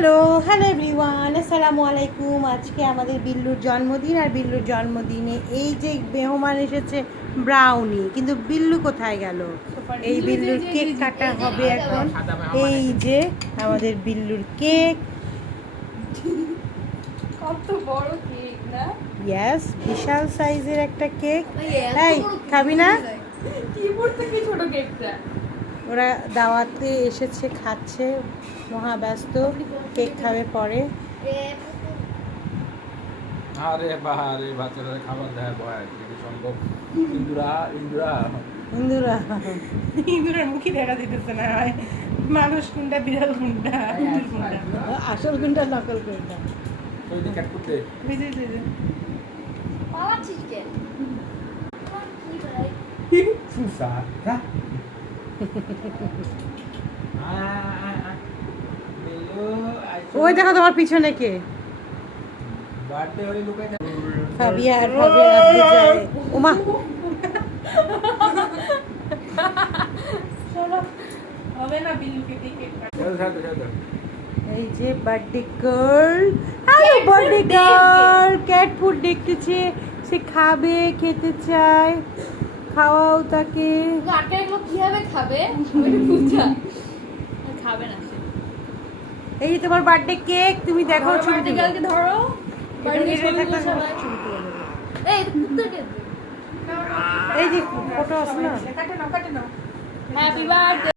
Hello hello everyone, আসসালামু আলাইকুম। আজকে আমাদের বিল্লুর জন্মদিন, আর বিল্লুর জন্মদিনে এই যে মেহমান এসেছে ব্রাউনি, কিন্তু বিল্লু কোথায় গেল? এই বিল্লুর কেক কাটা হবে এখন। এই যে আমাদের বিল্লুর কেক। কত বড় কেক না? ইয়েস, বিশাল সাইজের একটা কেক। এই খাবি না? কিবোর্ড থেকে ছোট কেকটা। ওরা দাওয়াতে এসেছে, খাচ্ছে, মহা ব্যস্ত। কেক খাবে পরে। আরে বাহারে বাচ্চারা খাবার দেয় ভয় যদি সম্ভব। ইন্দুরা ইন্দুরা ইন্দুরা ইন্দুরার মুখে দেখা দিতেছে না, হয় মানুষ কোনটা বিড়াল কোনটা ইন্দুর কোনটা, আসল কোনটা নকল কোনটা। ওই দিন কাট করতে পালাচ্ছিস কেন? সুসা রা ওই দেখো তোমার পিছনে কে? বার্থডে হলে লুকাই থাকে। ফাবিয়া আর ফাবিয়া আপনি যায়। ওমা, চলো, হবে না বিল্লুকে দিয়ে কেক কাটা। চল এই যে birthday girl. Hello Cat birthday food girl, cat food দেখতেছে, সে খাবে, খেতে চায়, খাওয়াও তাকে। আটকে এগুলো কিভাবে খাবে? আমি বুঝা। খাবে না সে। এই যে তোমার বার্থডে কেক, তুমি দেখো ছবি বার্থডে তুলো। গার্লকে ধরো। বার্থডে এটা ছবি থাকলে সবাই। ছবি তুলে দেবো। এই কুত্তাকে এই যে ফটো আছে না? Happy birthday.